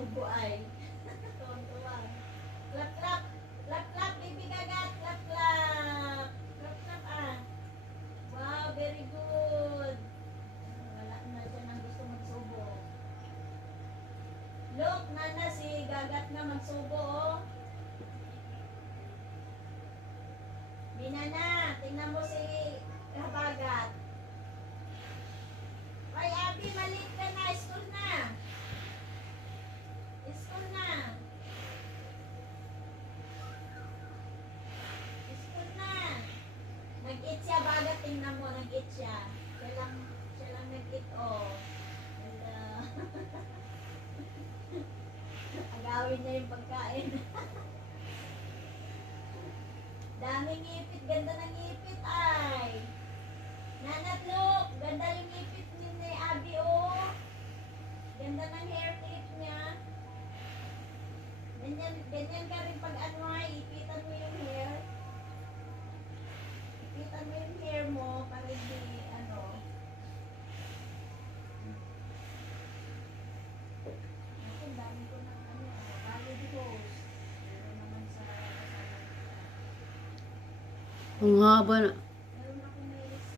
magsubo ay. Tuwa-tuwa. Clap, clap. Clap, clap, baby gagat. Clap, clap. Clap, clap, ah. Wow, very good. Wala na siya nang gusto magsubo. Look, nana, si gagat na magsubo, oh. Binana, tingnan mo si Habagat. Ay, Abi, maliit ka na. School na. School na. School na. Nag-eat siya, Bagat. Tingnan mo, nag-eat siya. Siya lang nag-eat, oh. Hello. Agawin niya yung pagkain. Daming ngipit, ganda ng ngipit ay. Nanat, look, ganda yung ngipit ni Abby, oh. Ganda ng hair clip niya. Ganyan ka rin pag ano ay, ipitan mo yung hair. Ipitan mo yung hair mo para hindi, ano. Ako, dami ko ng ano, valid host. Pero naman sa kasama. Ang haba na.